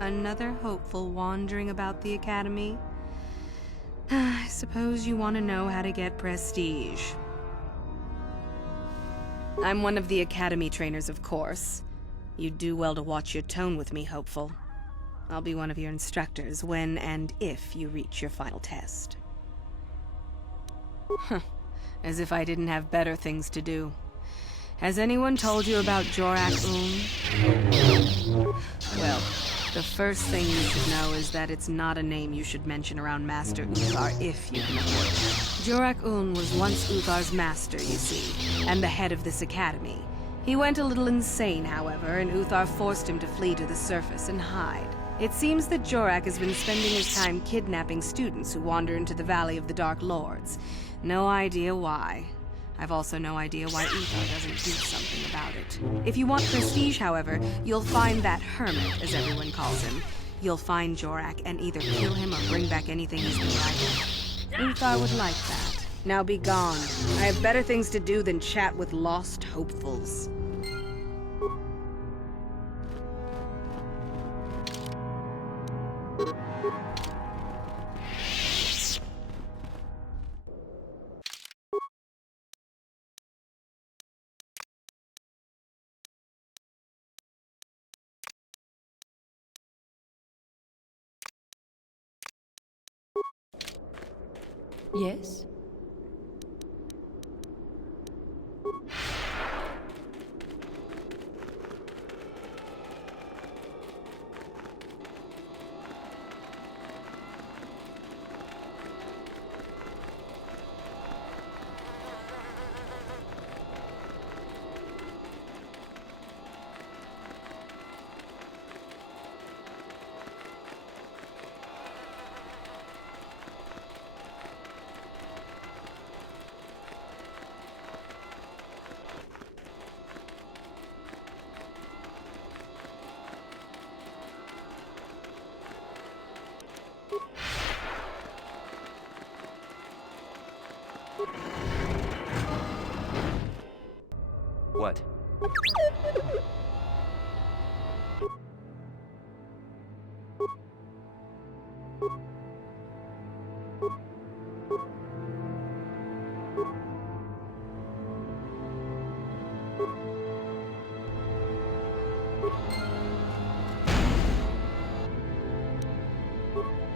Another hopeful wandering about the academy? I suppose you want to know how to get prestige. I'm one of the academy trainers, of course. You'd do well to watch your tone with me, hopeful. I'll be one of your instructors when and if you reach your final test. As if I didn't have better things to do. Has anyone told you about Jorak-Un? Well, the first thing you should know is that it's not a name you should mention around Master Uthar if you can avoid it. Jorak-Un was once Uthar's master, you see, and the head of this academy. He went a little insane, however, and Uthar forced him to flee to the surface and hide. It seems that Jorak has been spending his time kidnapping students who wander into the Valley of the Dark Lords. No idea why. I've also no idea why Uthar doesn't do something about it. If you want prestige, however, you'll find that hermit, as everyone calls him. You'll find Jorak and either kill him or bring back anything he's been writing. Uthar would like that. Now be gone. I have better things to do than chat with lost hopefuls. Yes? What?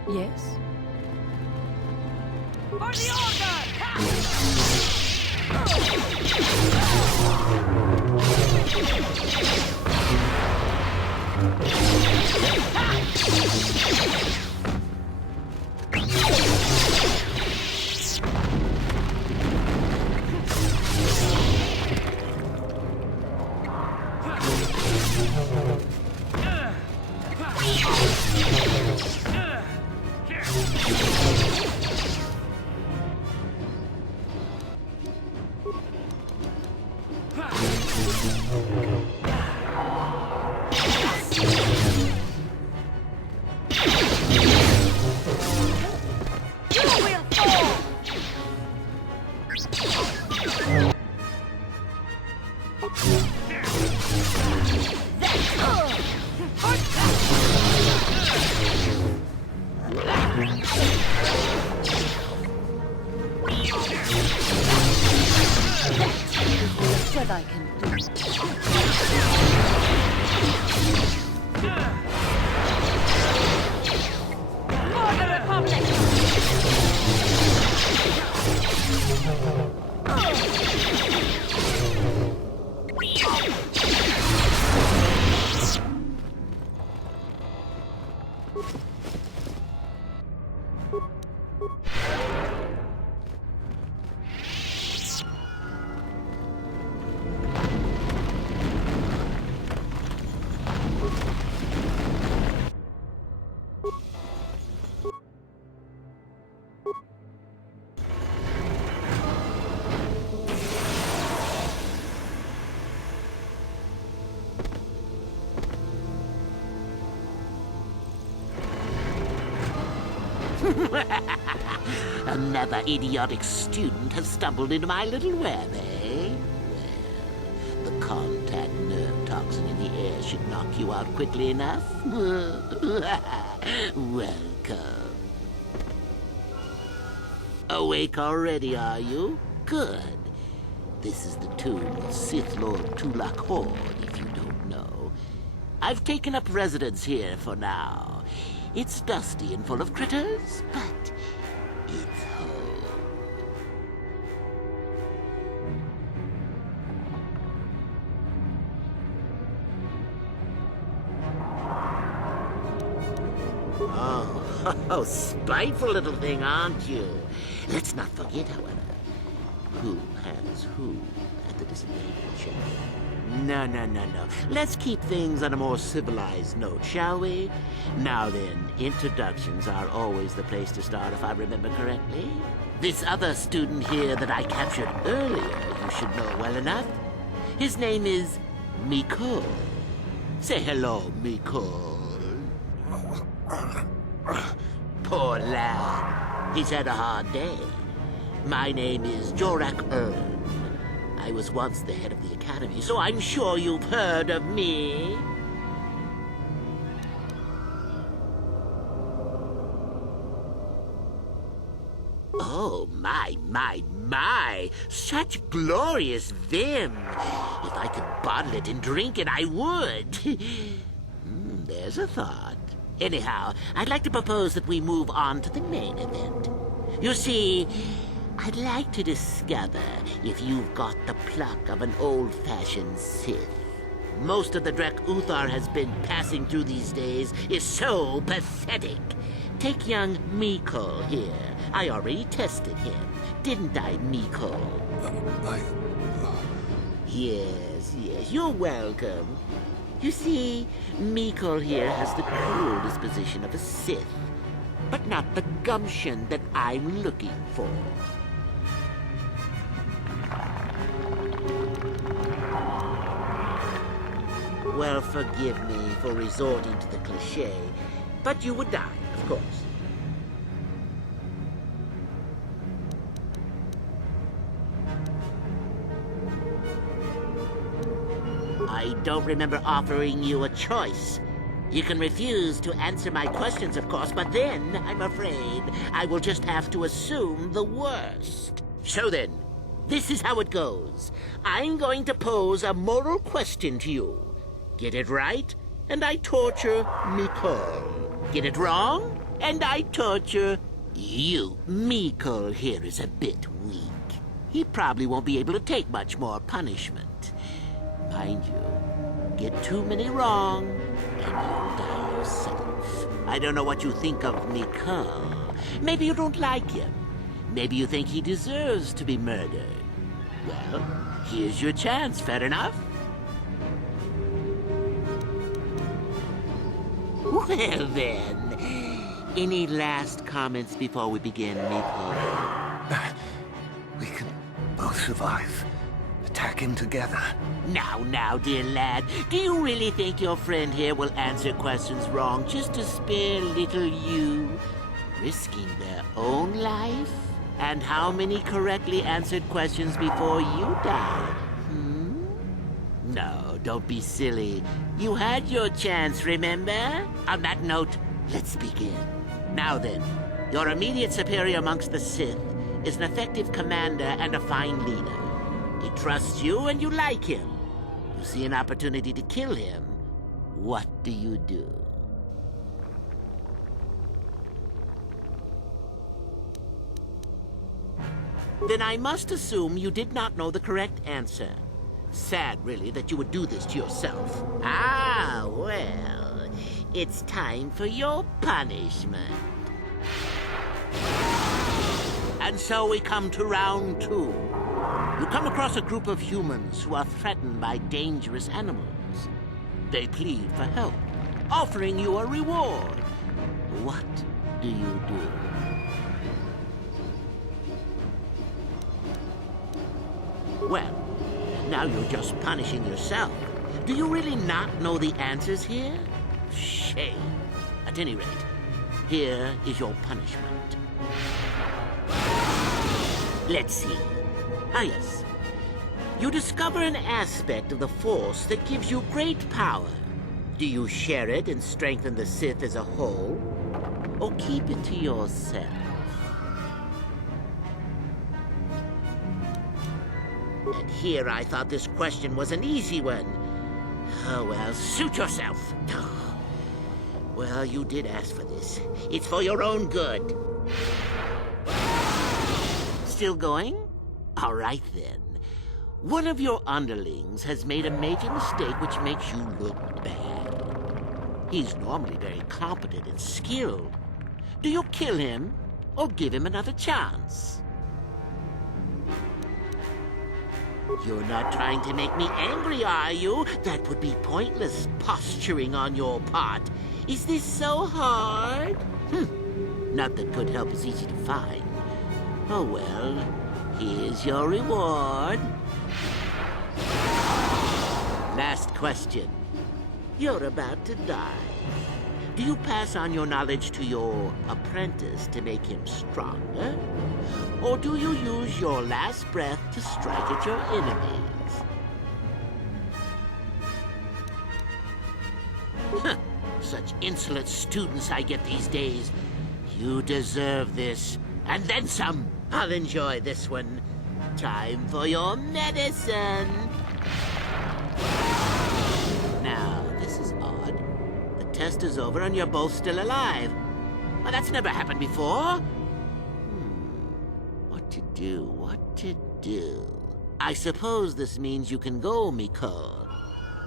Yes? For the order! What I can do. For the Republic! Another idiotic student has stumbled into my little web, eh? Well, the contact nerve toxin in the air should knock you out quickly enough. Welcome. Awake already, are you? Good. This is the tomb of Sith Lord Tulak Hord, if you don't know. I've taken up residence here for now. It's dusty and full of critters, but it's home. Oh, spiteful little thing, aren't you? Let's not forget, however, who has who at the disadvantage. No. Let's keep things on a more civilized note, shall we? Now then, introductions are always the place to start, if I remember correctly. This other student here that I captured earlier, you should know well enough. His name is Mikol. Say hello, Mikol. Poor lad. He's had a hard day. My name is Jorak Ern. I was once the head of the academy, so I'm sure you've heard of me. Oh, my. Such glorious vim. If I could bottle it and drink it, I would. There's a thought. Anyhow, I'd like to propose that we move on to the main event. You see, I'd like to discover if you've got the pluck of an old-fashioned Sith. Most of the Drek Uthar has been passing through these days is so pathetic. Take young Mikol here. I already tested him. Didn't I, Mikol? Yes, you're welcome. You see, Mikol here has the cool disposition of a Sith, but not the gumption that I'm looking for. Well, forgive me for resorting to the cliché, but you would die, of course. I don't remember offering you a choice. You can refuse to answer my questions, of course, but then, I'm afraid, I will just have to assume the worst. So then, this is how it goes. I'm going to pose a moral question to you. Get it right, and I torture Mikol. Get it wrong, and I torture you. Mikol here is a bit weak. He probably won't be able to take much more punishment. Mind you, get too many wrong, and you'll die yourself. I don't know what you think of Mikol. Maybe you don't like him. Maybe you think he deserves to be murdered. Well, here's your chance, fair enough? Well then, any last comments before we begin, Mikol? We can both survive. Attacking together. Now, dear lad, do you really think your friend here will answer questions wrong just to spare little you? Risking their own life? And how many correctly answered questions before you die? No, don't be silly. You had your chance, remember? On that note, let's begin. Now then, your immediate superior amongst the Sith is an effective commander and a fine leader. He trusts you and you like him. You see an opportunity to kill him. What do you do? Then I must assume you did not know the correct answer. Sad, really, that you would do this to yourself. Ah, well, it's time for your punishment. And so we come to round 2. You come across a group of humans who are threatened by dangerous animals. They plead for help, offering you a reward. What do you do? Well, now you're just punishing yourself. Do you really not know the answers here? Shame. At any rate, here is your punishment. Let's see. Ah, yes. You discover an aspect of the Force that gives you great power, Do you share it and strengthen the Sith as a whole? Or keep it to yourself? And here I thought this question was an easy one. Oh, well, suit yourself. Well, you did ask for this. It's for your own good. Still going? All right, then. One of your underlings has made a major mistake which makes you look bad. He's normally very competent and skilled. Do you kill him or give him another chance? You're not trying to make me angry, are you? That would be pointless posturing on your part. Is this so hard? Not that good help is easy to find. Oh well, here's your reward. Last question. You're about to die. Do you pass on your knowledge to your apprentice to make him stronger? Or do you use your last breath to strike at your enemies? Such insolent students I get these days. You deserve this. And then some. I'll enjoy this one. Time for your medicine. Now, this is odd. The test is over and you're both still alive. Well, that's never happened before. What to do? What to do? I suppose this means you can go, Miko.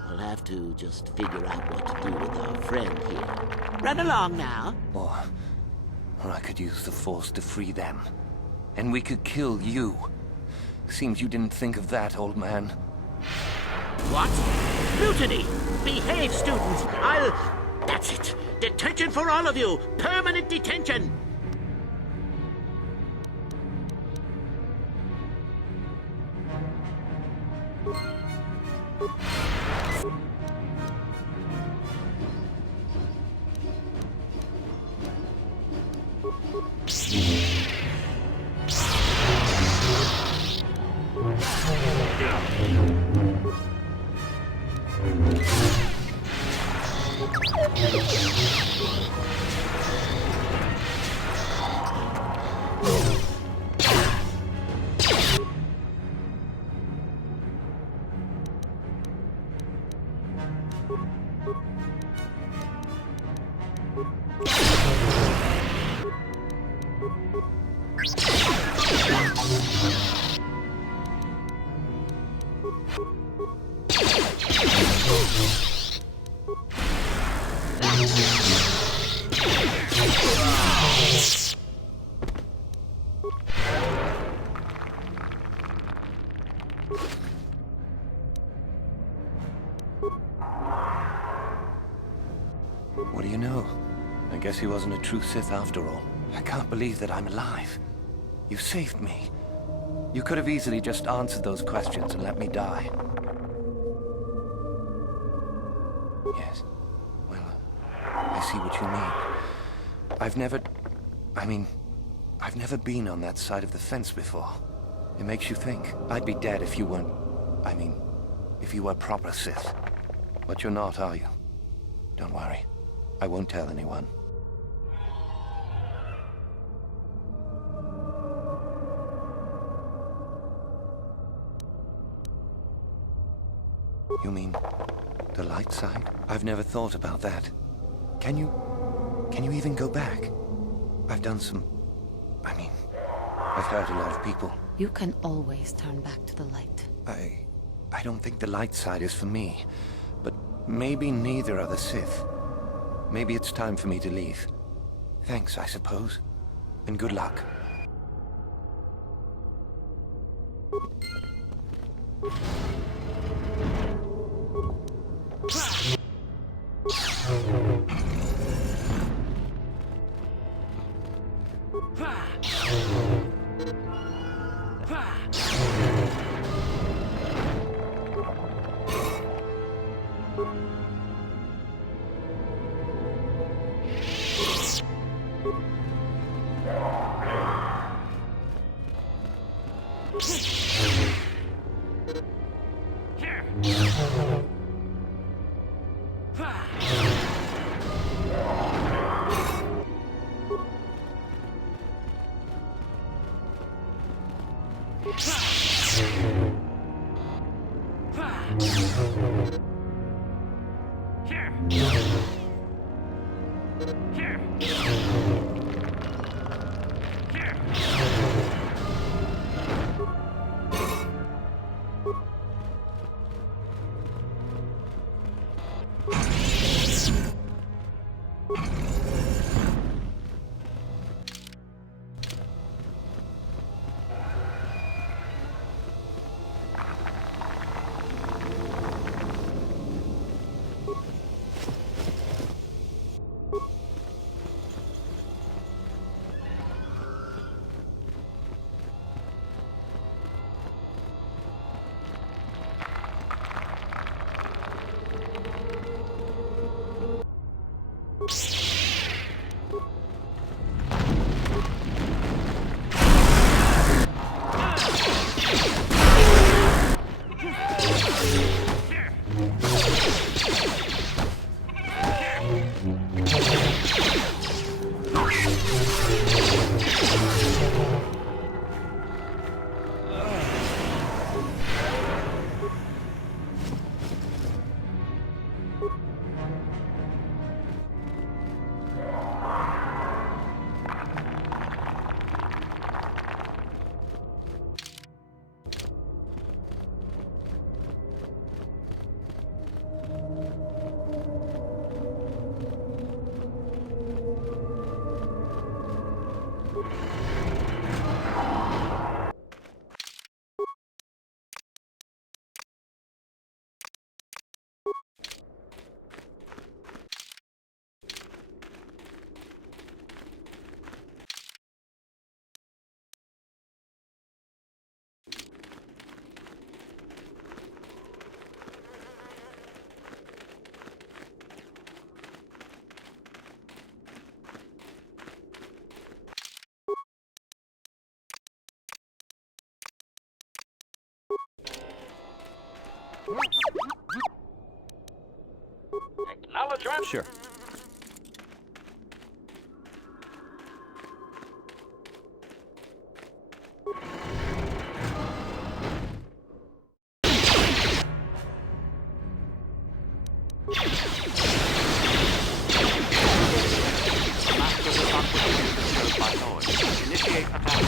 We'll have to just figure out what to do with our friend here. Run along now. Or I could use the Force to free them. And we could kill you. Seems you didn't think of that, old man. What? Mutiny! Behave, students! That's it! Detention for all of you! Permanent detention! What do you know? I guess he wasn't a true Sith after all. I can't believe that I'm alive. You saved me. You could have easily just answered those questions and let me die. Yes. Well, I see what you mean. I've never been on that side of the fence before. It makes you think. I'd be dead if you weren't... if you were proper Sith. But you're not, are you? Don't worry. I won't tell anyone. You mean the light side? I've never thought about that. Can you even go back? I've done some... I've hurt a lot of people. You can always turn back to the light. I don't think the light side is for me. But maybe neither are the Sith. Maybe it's time for me to leave. Thanks, I suppose. And good luck. Sure. Initiate attack.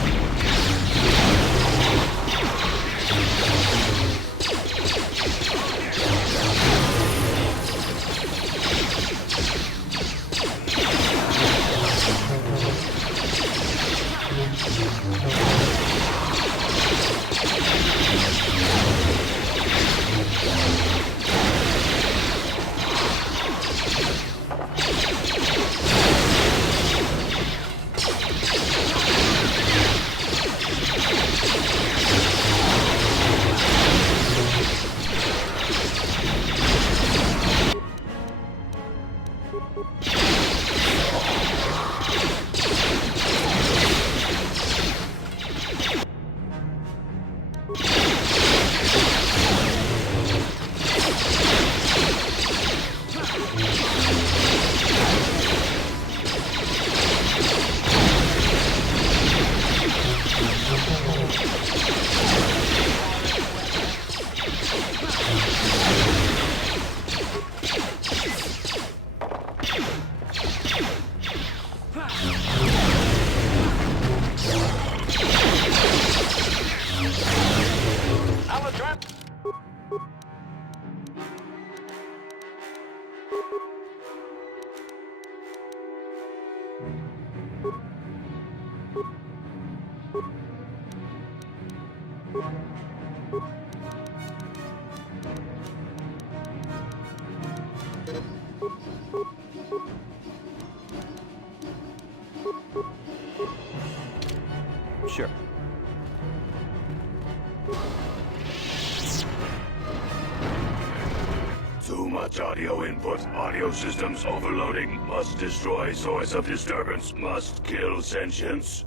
Sure. Too much audio input. Audio systems overloading. Must destroy source of disturbance. Must kill sentience.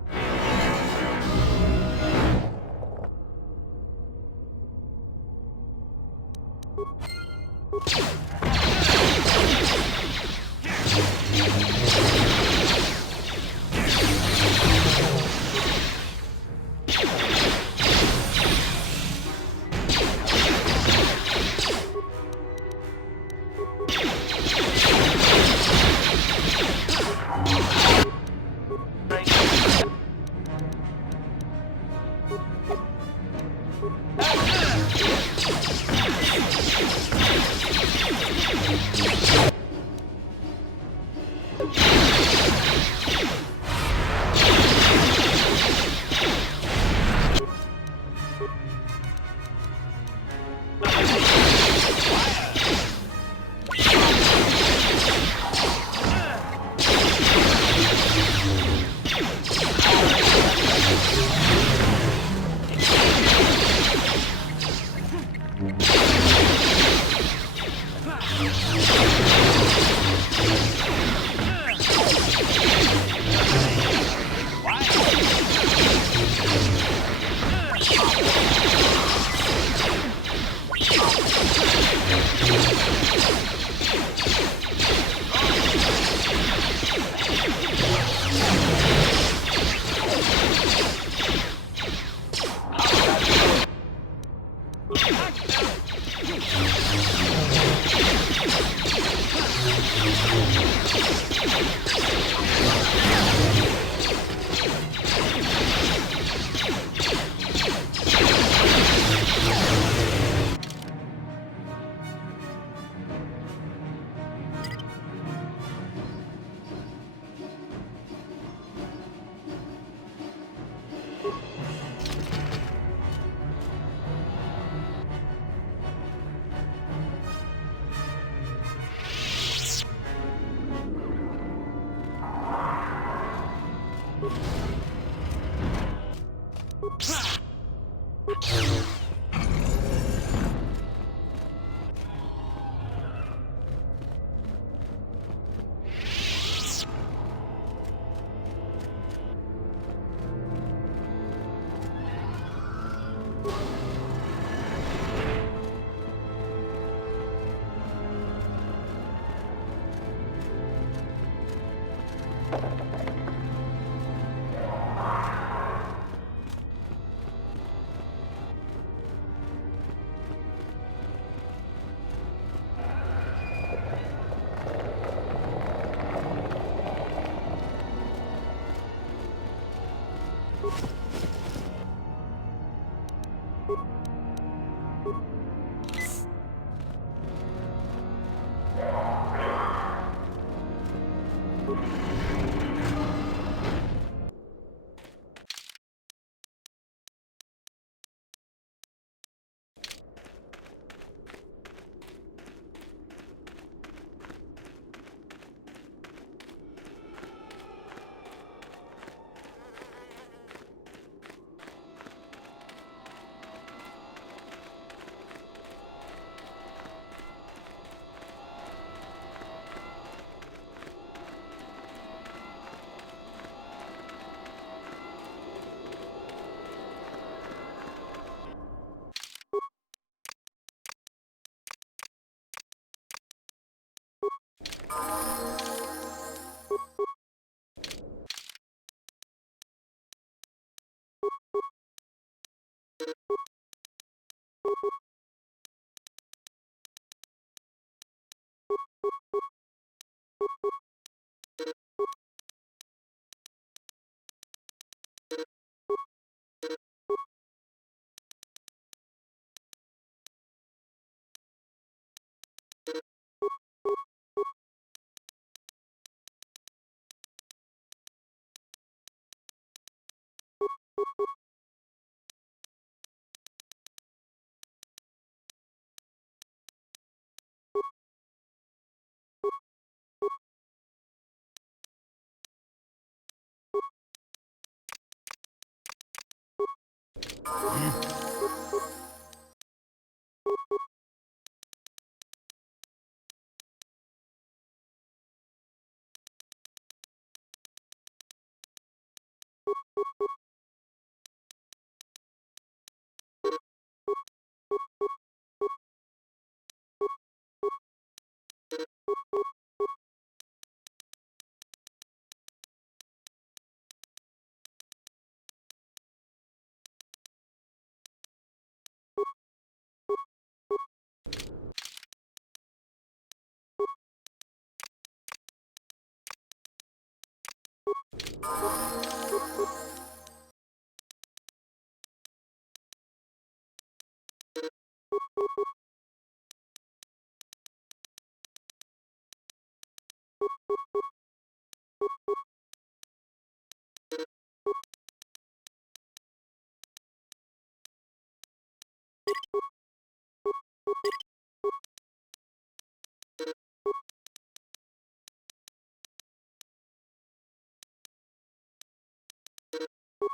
How'd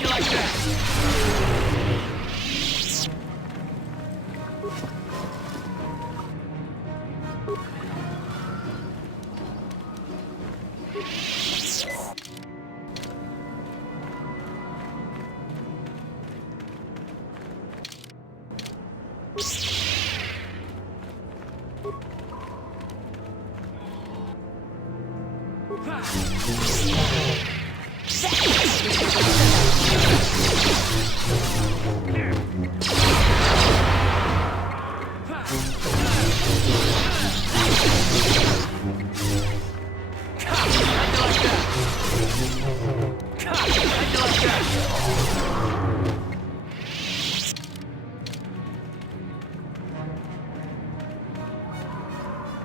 you like that?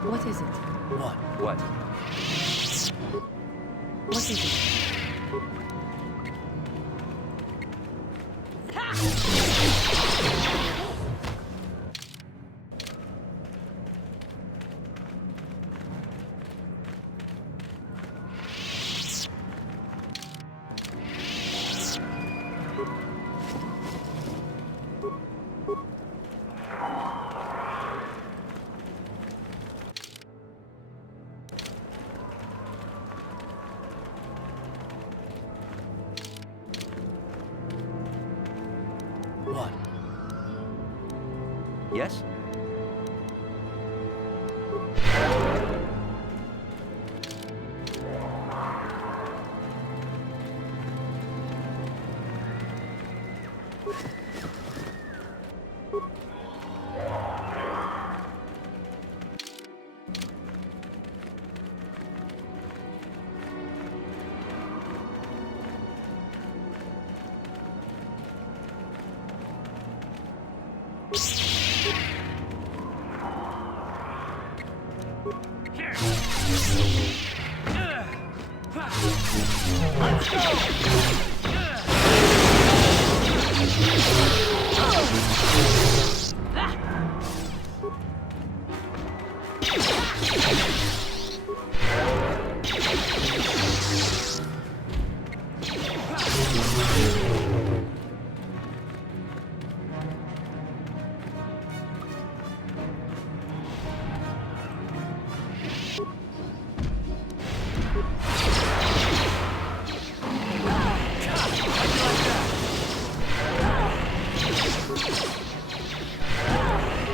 What is it? What? What? What is it? What? Yes?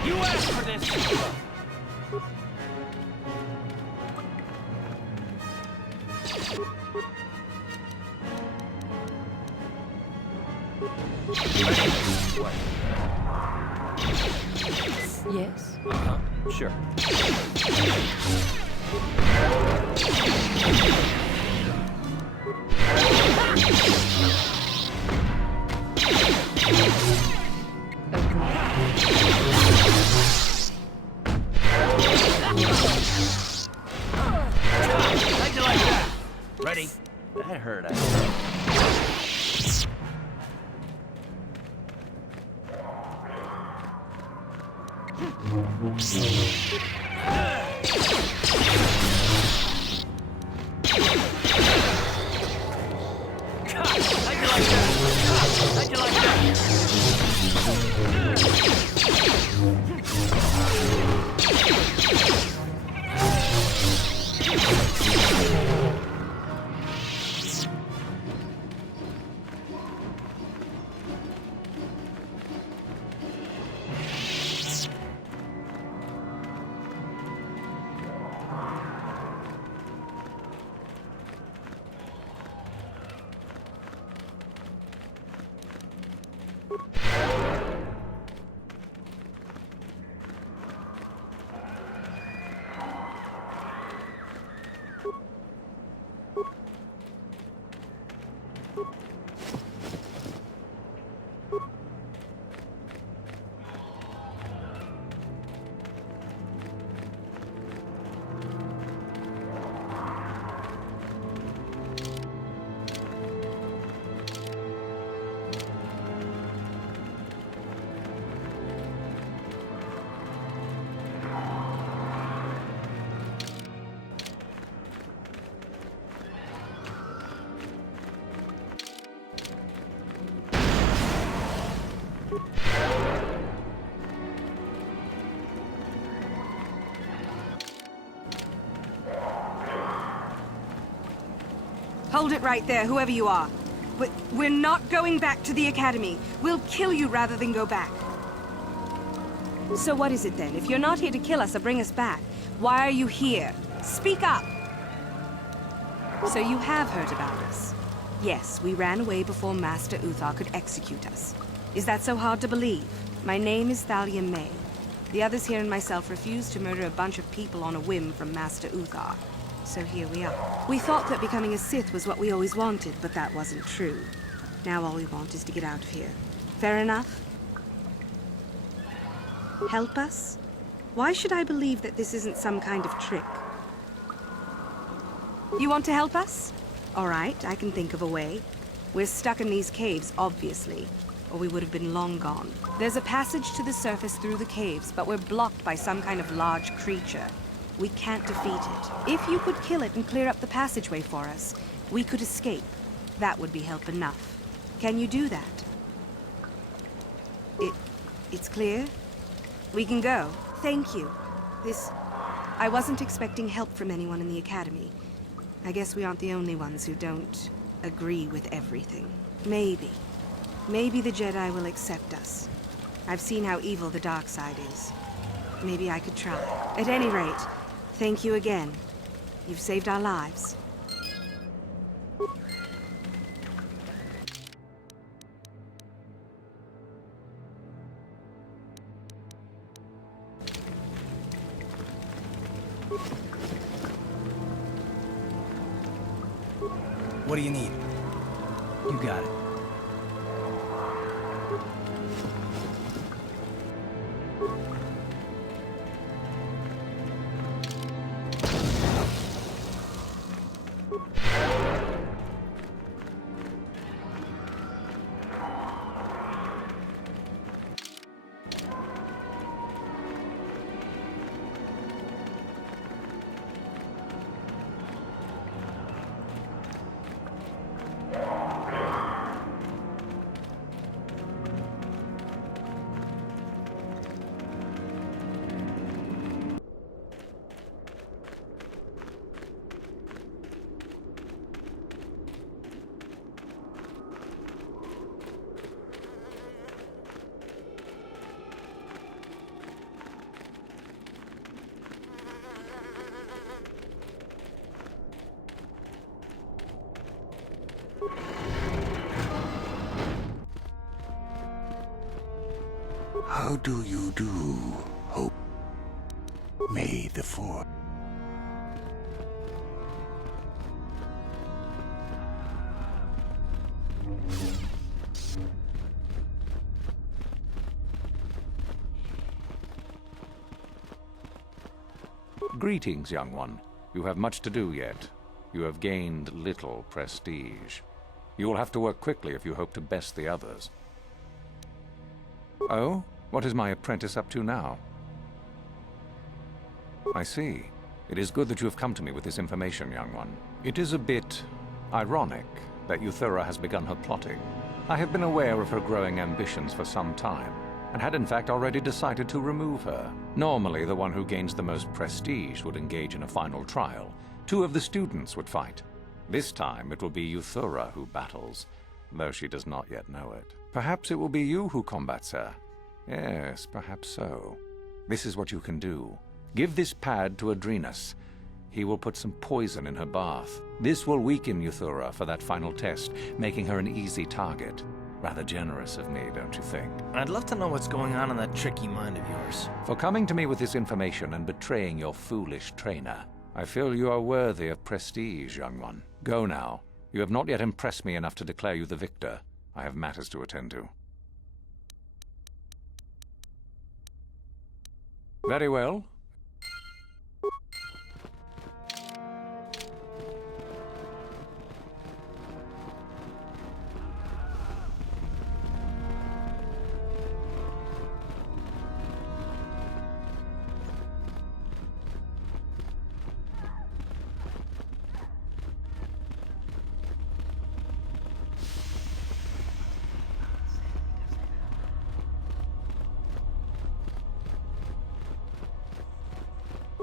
You asked for this! What? Yes? Sure. How'd you like that? Ready? That hurt, I think. How'd you like that? How'd you like that? Hold it right there, whoever you are. We're not going back to the Academy. We'll kill you rather than go back. So what is it then? If you're not here to kill us or bring us back, why are you here? Speak up! So you have heard about us. Yes, we ran away before Master Uthar could execute us. Is that so hard to believe? My name is Thalia May. The others here and myself refused to murder a bunch of people on a whim from Master Uthar. So here we are. We thought that becoming a Sith was what we always wanted, but that wasn't true. Now all we want is to get out of here. Fair enough? Help us? Why should I believe that this isn't some kind of trick? You want to help us? All right, I can think of a way. We're stuck in these caves, obviously, or we would have been long gone. There's a passage to the surface through the caves, but we're blocked by some kind of large creature. We can't defeat it. If you could kill it and clear up the passageway for us, we could escape. That would be help enough. Can you do that? It's clear? We can go. Thank you. I wasn't expecting help from anyone in the Academy. I guess we aren't the only ones who don't agree with everything. Maybe the Jedi will accept us. I've seen how evil the dark side is. Maybe I could try. At any rate, thank you again. You've saved our lives. What do you need? You got it. How do you do, Hope? May the Force. Greetings, young one. You have much to do yet. You have gained little prestige. You will have to work quickly if you hope to best the others. Oh? What is my apprentice up to now? I see. It is good that you have come to me with this information, young one. It is a bit ironic that Yuthura has begun her plotting. I have been aware of her growing ambitions for some time, and had in fact already decided to remove her. Normally, the one who gains the most prestige would engage in a final trial. 2 of the students would fight. This time, it will be Yuthura who battles, though she does not yet know it. Perhaps it will be you who combats her. Yes, perhaps so. This is what you can do. Give this pad to Adrenas. He will put some poison in her bath. This will weaken Yuthura for that final test, making her an easy target. Rather generous of me, don't you think? I'd love to know what's going on in that tricky mind of yours. For coming to me with this information and betraying your foolish trainer, I feel you are worthy of prestige, young one. Go now. You have not yet impressed me enough to declare you the victor. I have matters to attend to. Very well.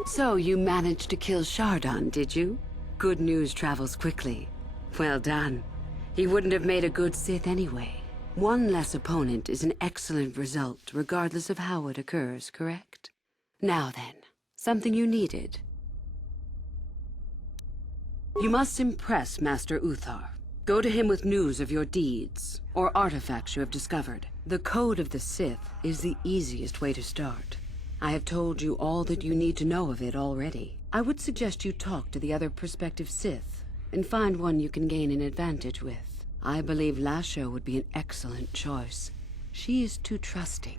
So you managed to kill Shardon, did you? Good news travels quickly. Well done. He wouldn't have made a good Sith anyway. One less opponent is an excellent result, regardless of how it occurs, correct? Now then, something you needed. You must impress Master Uthar. Go to him with news of your deeds, or artifacts you have discovered. The Code of the Sith is the easiest way to start. I have told you all that you need to know of it already. I would suggest you talk to the other prospective Sith, and find one you can gain an advantage with. I believe Lasho would be an excellent choice. She is too trusting.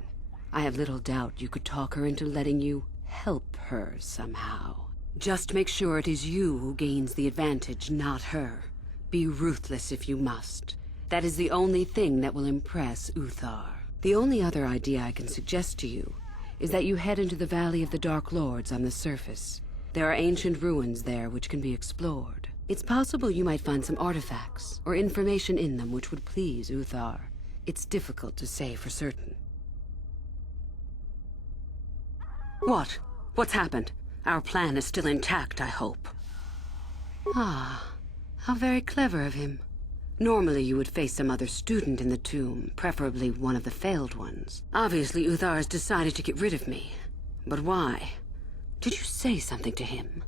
I have little doubt you could talk her into letting you help her somehow. Just make sure it is you who gains the advantage, not her. Be ruthless if you must. That is the only thing that will impress Uthar. The only other idea I can suggest to you is that you head into the Valley of the Dark Lords on the surface. There are ancient ruins there which can be explored. It's possible you might find some artifacts or information in them which would please Uthar. It's difficult to say for certain. What? What's happened? Our plan is still intact, I hope. Ah, how very clever of him. Normally you would face some other student in the tomb, preferably one of the failed ones. Obviously Uthar has decided to get rid of me. But why? Did you say something to him?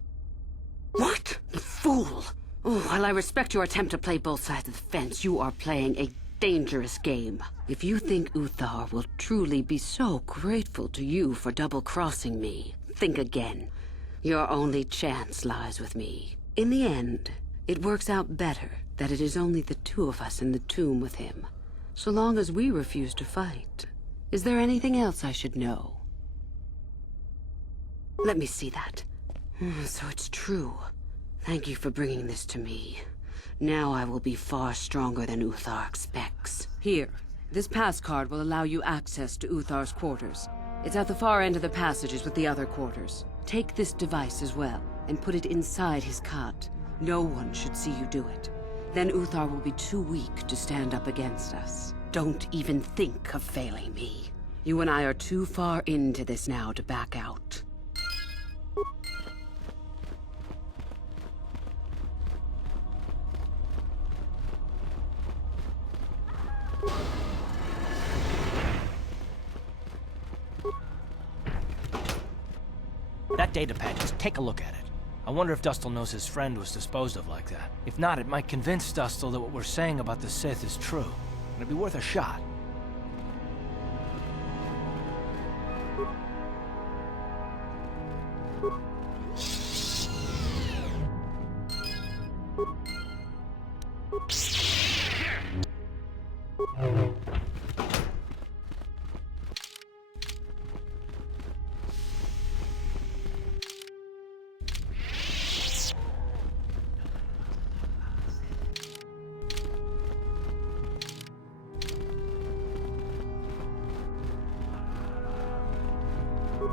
What? You fool! Oh, while I respect your attempt to play both sides of the fence, you are playing a dangerous game. If you think Uthar will truly be so grateful to you for double-crossing me, think again. Your only chance lies with me. In the end, it works out better that it is only the two of us in the tomb with him, so long as we refuse to fight. Is there anything else I should know? Let me see that. So it's true. Thank you for bringing this to me. Now I will be far stronger than Uthar expects. Here, this pass card will allow you access to Uthar's quarters. It's at the far end of the passages with the other quarters. Take this device as well, and put it inside his cot. No one should see you do it. Then Uthar will be too weak to stand up against us. Don't even think of failing me. You and I are too far into this now to back out. That datapad, just take a look at it. I wonder if Dustil knows his friend was disposed of like that. If not, it might convince Dustil that what we're saying about the Sith is true. It'd be worth a shot.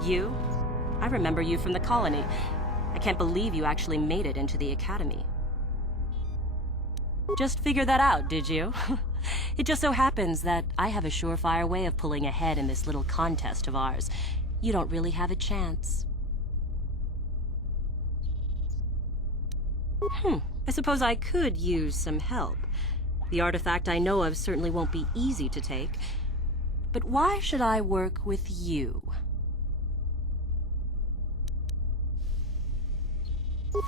You? I remember you from the colony. I can't believe you actually made it into the academy. Just figured that out, did you? It just so happens that I have a surefire way of pulling ahead in this little contest of ours. You don't really have a chance. I suppose I could use some help. The artifact I know of certainly won't be easy to take. But why should I work with you?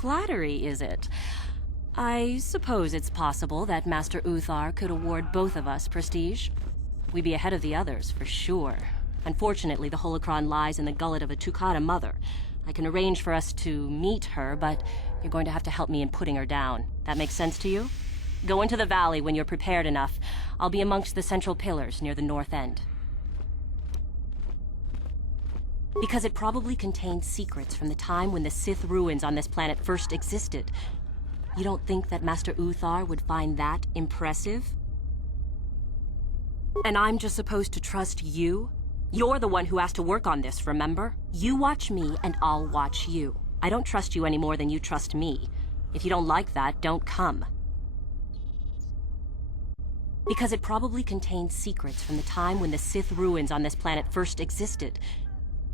Flattery, is it? I suppose it's possible that Master Uthar could award both of us prestige. We'd be ahead of the others, for sure. Unfortunately, the holocron lies in the gullet of a Tukata mother. I can arrange for us to meet her, but you're going to have to help me in putting her down. That makes sense to you? Go into the valley when you're prepared enough. I'll be amongst the central pillars near the north end. Because it probably contains secrets from the time when the Sith ruins on this planet first existed. You don't think that Master Uthar would find that impressive? And I'm just supposed to trust you? You're the one who has to work on this, remember? You watch me, and I'll watch you. I don't trust you any more than you trust me. If you don't like that, don't come. Because it probably contains secrets from the time when the Sith ruins on this planet first existed.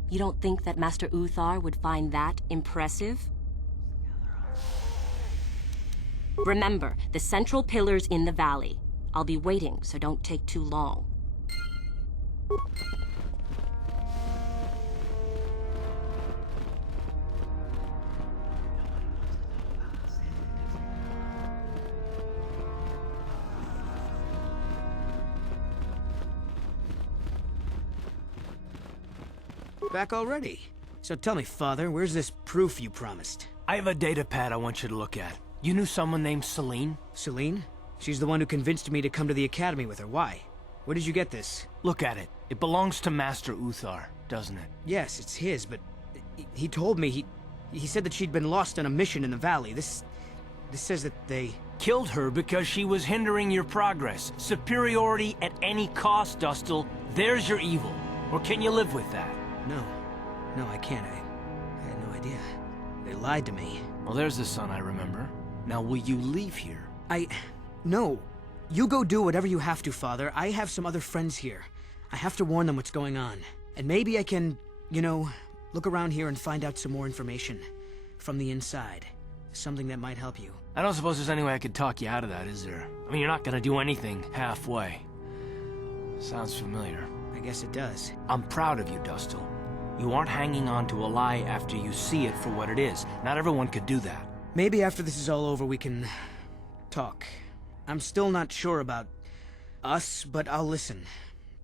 You don't think that Master Uthar would find that impressive? Remember, the central pillar's in the valley. I'll be waiting, so don't take too long. Back already? So tell me, Father, where's this proof you promised? I have a data pad I want you to look at. You knew someone named Celine? Celine? She's the one who convinced me to come to the Academy with her. Why? Where did you get this? Look at it. It belongs to Master Uthar, doesn't it? Yes, it's his, but he told me he said that she'd been lost on a mission in the valley. This says that they Killed her because she was hindering your progress. Superiority at any cost, Dustil. There's your evil. Or can you live with that? No, I can't. I had no idea. They lied to me. Well, there's the son I remember. Now, will you leave here? No. You go do whatever you have to, Father. I have some other friends here. I have to warn them what's going on. And maybe I can, look around here and find out some more information. From the inside. Something that might help you. I don't suppose there's any way I could talk you out of that, is there? I mean, you're not gonna do anything halfway. Sounds familiar. I guess it does. I'm proud of you, Dustil. You aren't hanging on to a lie after you see it for what it is. Not everyone could do that. Maybe after this is all over we can talk. I'm still not sure about us, but I'll listen.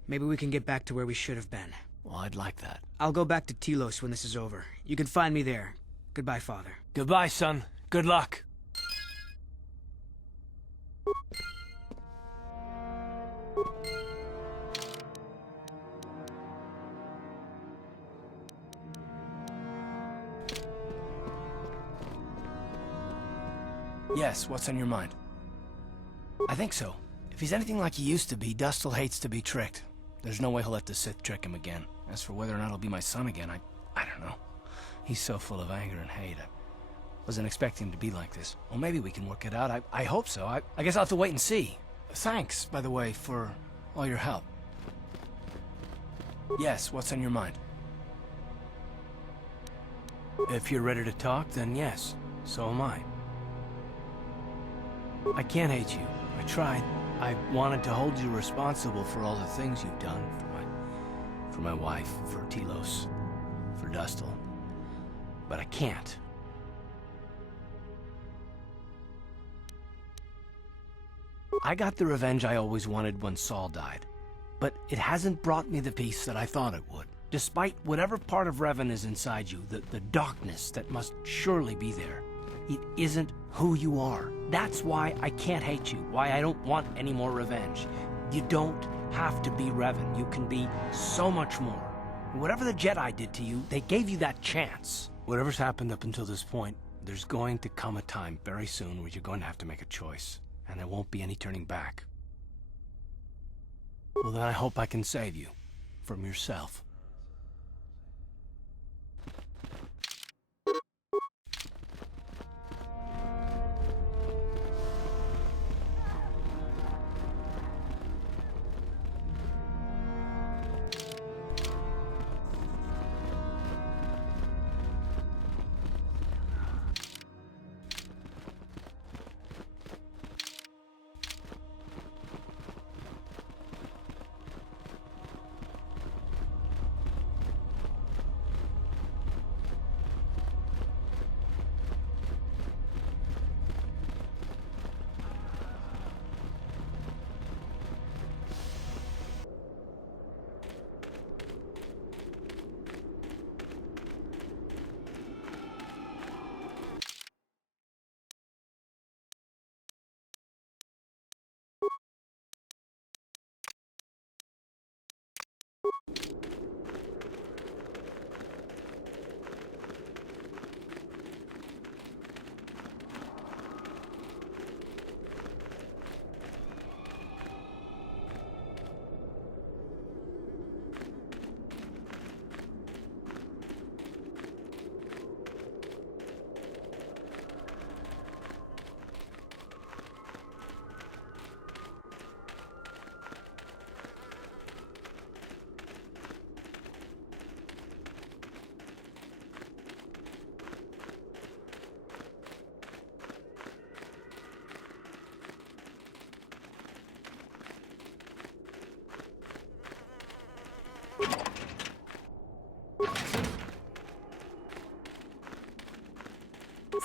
Maybe we can get back to where we should have been. Well, I'd like that. I'll go back to Telos when this is over. You can find me there. Goodbye, Father. Goodbye, son. Good luck. Yes, what's on your mind? I think so. If he's anything like he used to be, Dustil hates to be tricked. There's no way he'll let the Sith trick him again. As for whether or not he'll be my son again, I don't know. He's so full of anger and hate. I wasn't expecting him to be like this. Well, maybe we can work it out. I hope so. I guess I'll have to wait and see. Thanks, by the way, for all your help. Yes, what's on your mind? If you're ready to talk, then yes. So am I. I can't hate you. I tried. I wanted to hold you responsible for all the things you've done for my wife, for Telos, for Dustil. But I can't. I got the revenge I always wanted when Saul died, but it hasn't brought me the peace that I thought it would. Despite whatever part of Revan is inside you, the darkness that must surely be there, it isn't who you are. That's why I can't hate you, why I don't want any more revenge. You don't have to be Revan. You can be so much more. Whatever the Jedi did to you, they gave you that chance. Whatever's happened up until this point, there's going to come a time very soon where you're going to have to make a choice, and there won't be any turning back. Well, then I hope I can save you from yourself.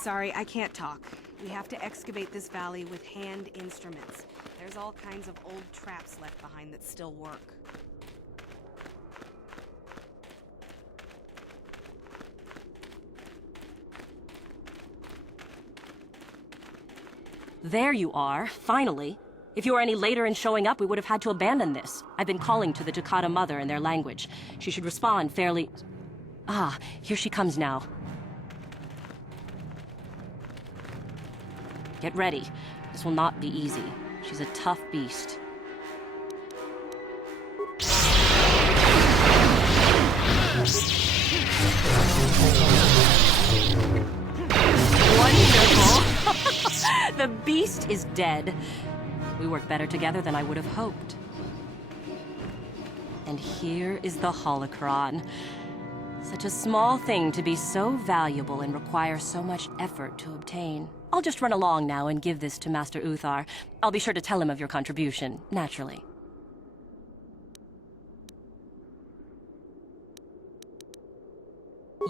Sorry, I can't talk. We have to excavate this valley with hand instruments. There's all kinds of old traps left behind that still work. There you are, finally. If you were any later in showing up, we would have had to abandon this. I've been calling to the Takata mother in their language. She should respond fairly... Ah, here she comes now. Get ready. This will not be easy. She's a tough beast. Wonderful! The beast is dead. We work better together than I would have hoped. And here is the holocron. Such a small thing to be so valuable and require so much effort to obtain. I'll just run along now and give this to Master Uthar. I'll be sure to tell him of your contribution, naturally.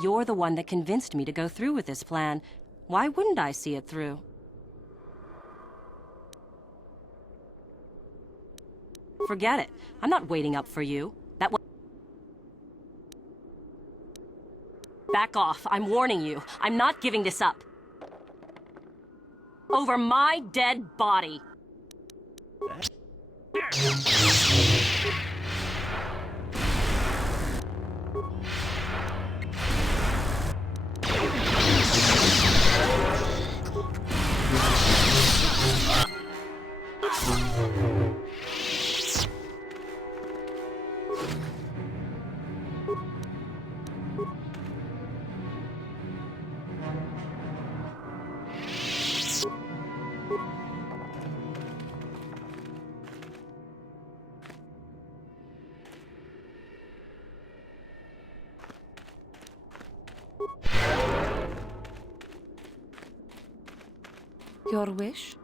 You're the one that convinced me to go through with this plan. Why wouldn't I see it through? Forget it. I'm not waiting up for you. Back off. I'm warning you. I'm not giving this up. Over my dead body. Your wish?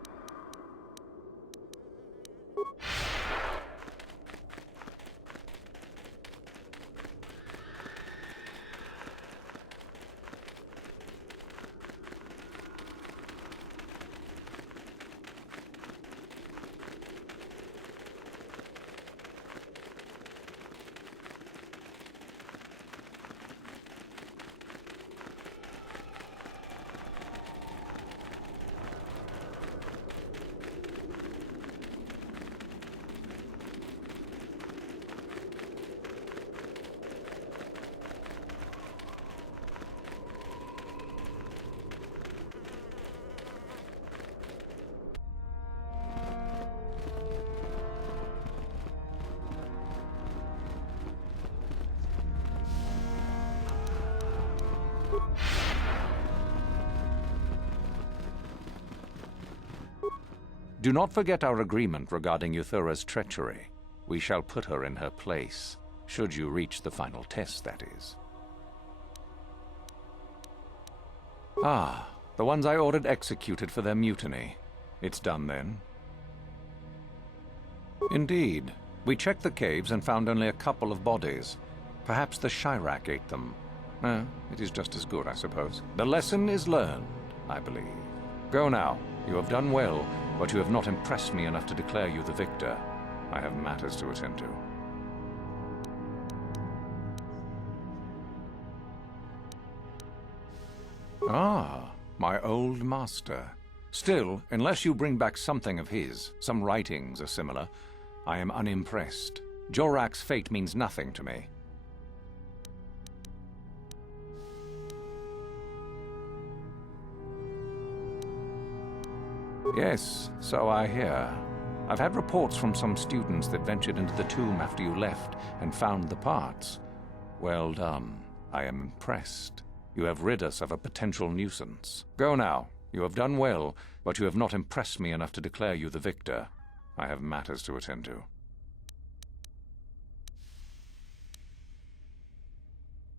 Do not forget our agreement regarding Euthura's treachery. We shall put her in her place, should you reach the final test, that is. Ah, the ones I ordered executed for their mutiny. It's done then. Indeed. We checked the caves and found only a couple of bodies. Perhaps the Chirac ate them. It is just as good, I suppose. The lesson is learned, I believe. Go now. You have done well, but you have not impressed me enough to declare you the victor. I have matters to attend to. Ah, my old master. Still, unless you bring back something of his, some writings or similar, I am unimpressed. Jorac's fate means nothing to me. Yes, so I hear. I've had reports from some students that ventured into the tomb after you left and found the parts. Well done. I am impressed. You have rid us of a potential nuisance. Go now. You have done well, but you have not impressed me enough to declare you the victor. I have matters to attend to.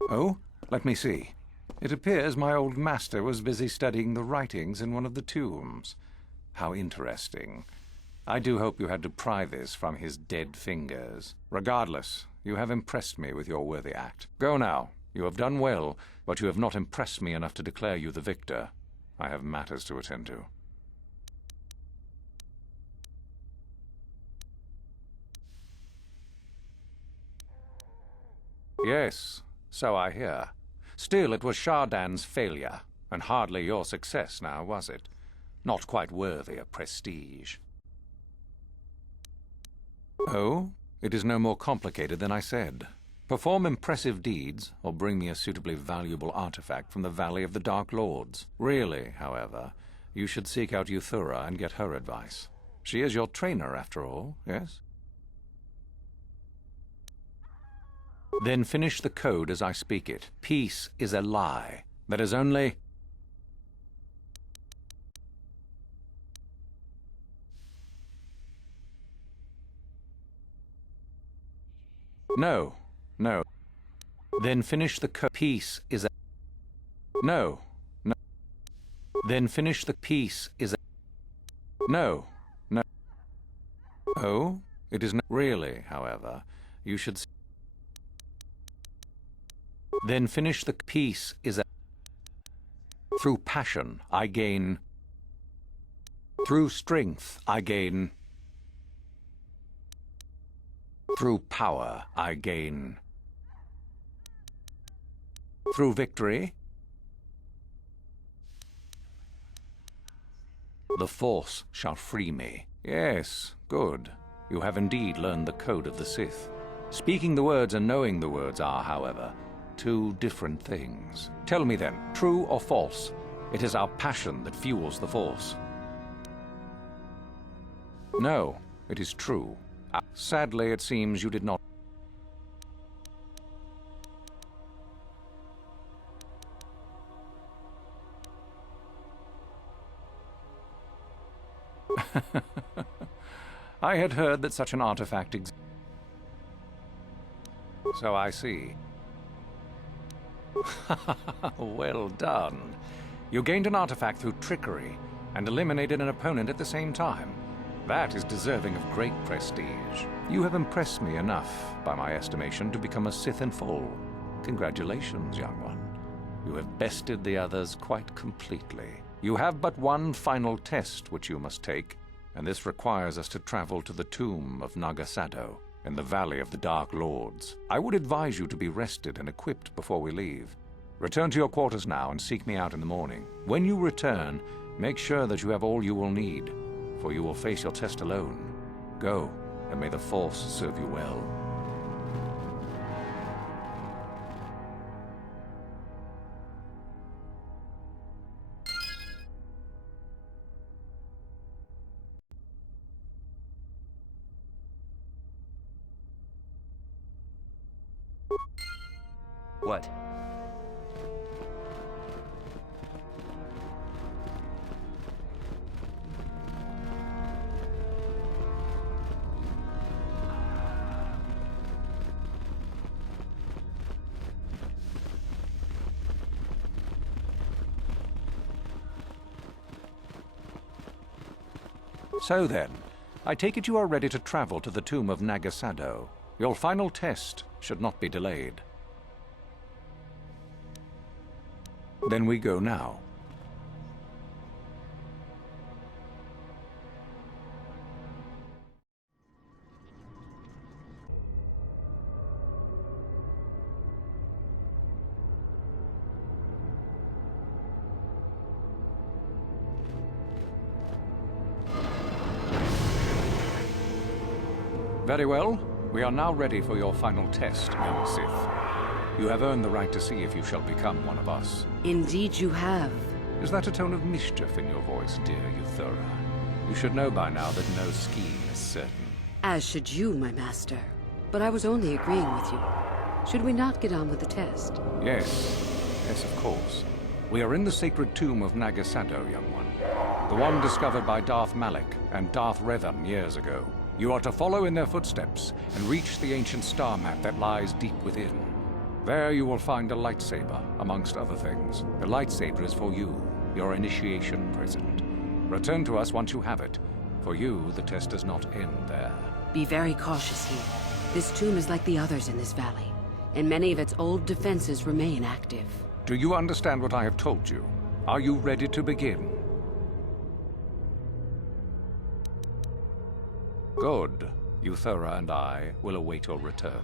Oh, let me see. It appears my old master was busy studying the writings in one of the tombs. How interesting. I do hope you had to pry this from his dead fingers. Regardless, you have impressed me with your worthy act. Go now. You have done well, but you have not impressed me enough to declare you the victor. I have matters to attend to. Yes, so I hear. Still, it was Shardan's failure, and hardly your success now, was it? Not quite worthy of prestige. Oh, it is no more complicated than I said. Perform impressive deeds, or bring me a suitably valuable artifact from the Valley of the Dark Lords. Really, however, you should seek out Euthura and get her advice. She is your trainer, after all, yes? Then finish the code as I speak it. Peace is a lie. That is only... No. No. Then finish the code. Peace is a... No. No. Then finish the... Peace is a... No. No. Oh? It is not... Really, however, you should... Then finish the... Peace is a... Through passion, I gain... Through strength, I gain... Through power, I gain. Through victory, the Force shall free me. Yes, good. You have indeed learned the code of the Sith. Speaking the words and knowing the words are, however, two different things. Tell me then, true or false? It is our passion that fuels the Force. No, it is true. Sadly, it seems you did not. I had heard that such an artifact exists. So I see. Well done. You gained an artifact through trickery and eliminated an opponent at the same time. That is deserving of great prestige. You have impressed me enough, by my estimation, to become a Sith in full. Congratulations, young one. You have bested the others quite completely. You have but one final test which you must take, and this requires us to travel to the tomb of Nagasado, in the Valley of the Dark Lords. I would advise you to be rested and equipped before we leave. Return to your quarters now and seek me out in the morning. When you return, make sure that you have all you will need, for you will face your test alone. Go, and may the Force serve you well. What? So then, I take it you are ready to travel to the tomb of Nagasado. Your final test should not be delayed. Then we go now. Very well. We are now ready for your final test, young Sith. You have earned the right to see if you shall become one of us. Indeed you have. Is that a tone of mischief in your voice, dear Euthura? You should know by now that no scheme is certain. As should you, my master. But I was only agreeing with you. Should we not get on with the test? Yes. Yes, of course. We are in the sacred tomb of Nagasado, young one. The one discovered by Darth Malak and Darth Revan years ago. You are to follow in their footsteps and reach the ancient star map that lies deep within. There you will find a lightsaber, amongst other things. The lightsaber is for you, your initiation present. Return to us once you have it. For you, the test does not end there. Be very cautious here. This tomb is like the others in this valley, and many of its old defenses remain active. Do you understand what I have told you? Are you ready to begin? Good. Euthura and I will await your return.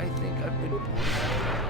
I think I've been poisoned.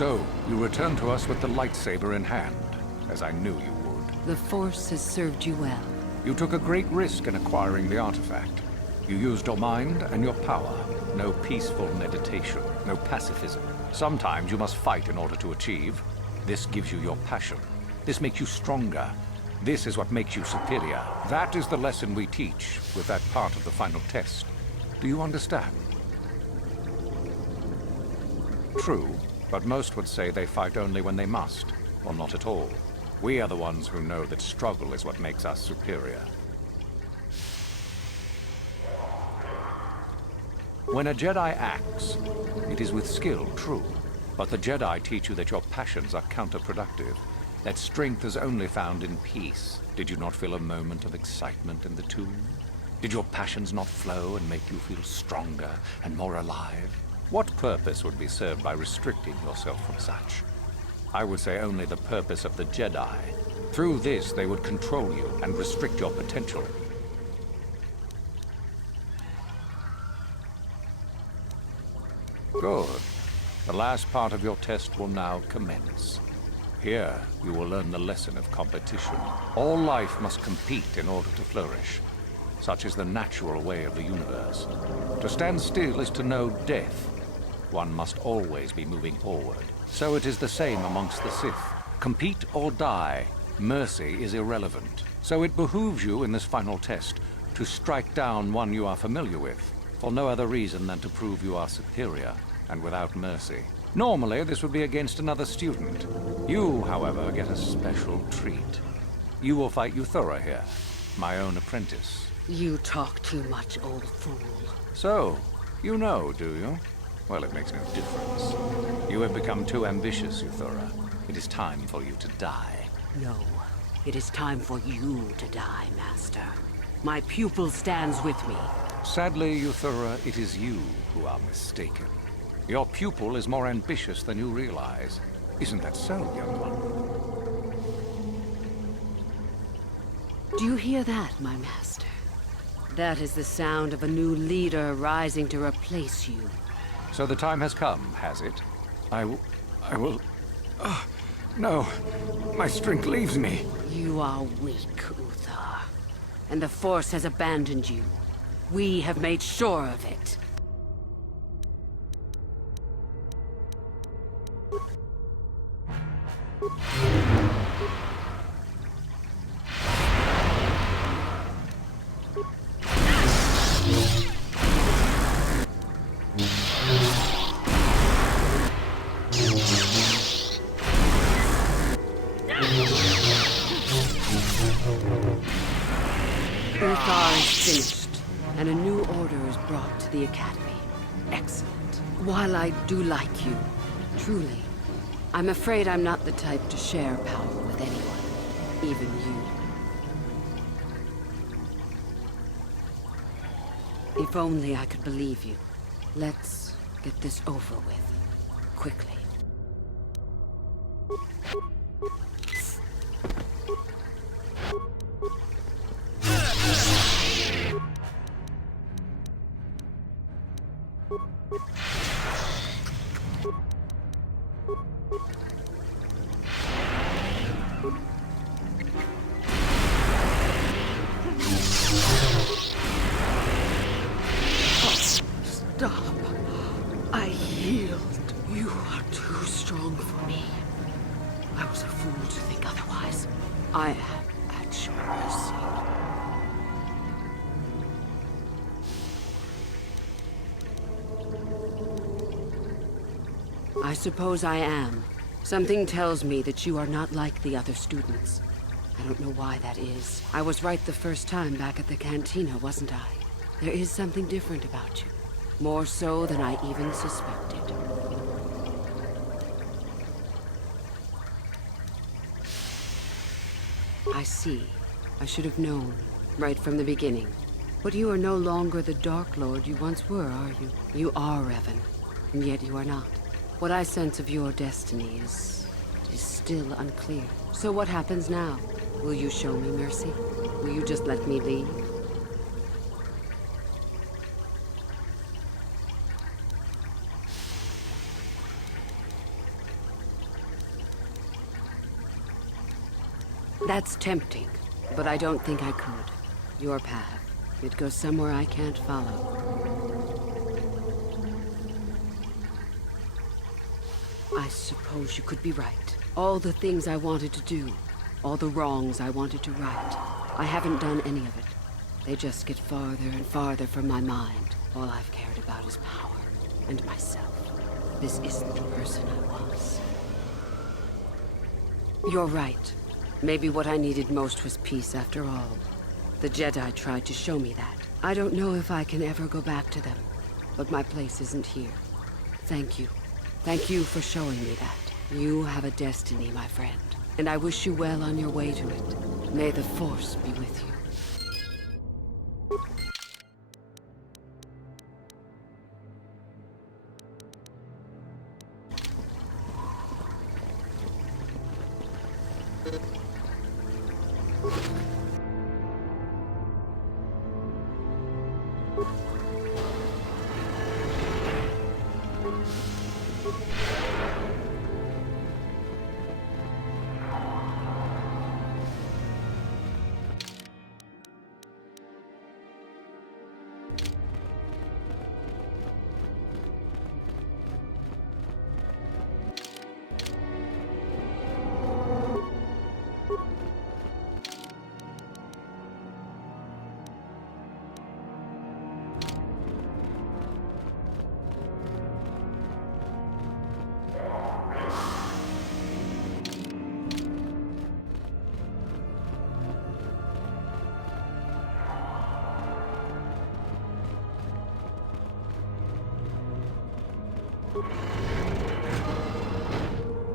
So, you return to us with the lightsaber in hand, as I knew you would. The Force has served you well. You took a great risk in acquiring the artifact. You used your mind and your power. No peaceful meditation, no pacifism. Sometimes you must fight in order to achieve. This gives you your passion. This makes you stronger. This is what makes you superior. That is the lesson we teach with that part of the final test. Do you understand? True, but most would say they fight only when they must, or not at all. We are the ones who know that struggle is what makes us superior. When a Jedi acts, it is with skill, true. But the Jedi teach you that your passions are counterproductive, that strength is only found in peace. Did you not feel a moment of excitement in the tomb? Did your passions not flow and make you feel stronger and more alive? What purpose would be served by restricting yourself from such? I would say only the purpose of the Jedi. Through this, they would control you and restrict your potential. Good. The last part of your test will now commence. Here, you will learn the lesson of competition. All life must compete in order to flourish. Such is the natural way of the universe. To stand still is to know death. One must always be moving forward. So it is the same amongst the Sith. Compete or die. Mercy is irrelevant. So it behooves you in this final test to strike down one you are familiar with, for no other reason than to prove you are superior and without mercy. Normally, this would be against another student. You, however, get a special treat. You will fight Euthura here, my own apprentice. You talk too much, old fool. So, you know, do you? Well, it makes no difference. You have become too ambitious, Euthura. It is time for you to die. No, it is time for you to die, Master. My pupil stands with me. Sadly, Euthura, it is you who are mistaken. Your pupil is more ambitious than you realize. Isn't that so, young one? Do you hear that, my master? That is the sound of a new leader rising to replace you. So the time has come, has it? I will... No. My strength leaves me. You are weak, Uthar. And the Force has abandoned you. We have made sure of it. Uthar is finished, and a new order is brought to the Academy. Excellent. While I do like you, truly, I'm afraid I'm not the type to share power with anyone, even you. If only I could believe you. Let's get this over with, quickly. Stop. I yield. You are too strong for me. I was a fool to think otherwise. I am at your mercy. I suppose I am. Something tells me that you are not like the other students. I don't know why that is. I was right the first time back at the cantina, wasn't I? There is something different about you. More so than I even suspected. I see. I should have known, right from the beginning. But you are no longer the Dark Lord you once were, are you? You are Revan, and yet you are not. What I sense of your destiny is still unclear. So what happens now? Will you show me mercy? Will you just let me leave? That's tempting, but I don't think I could. Your path, it goes somewhere I can't follow. I suppose you could be right. All the things I wanted to do, all the wrongs I wanted to right, I haven't done any of it. They just get farther and farther from my mind. All I've cared about is power and myself. This isn't the person I was. You're right. Maybe what I needed most was peace after all. The Jedi tried to show me that. I don't know if I can ever go back to them, but my place isn't here. Thank you. Thank you for showing me that. You have a destiny, my friend, and I wish you well on your way to it. May the Force be with you. You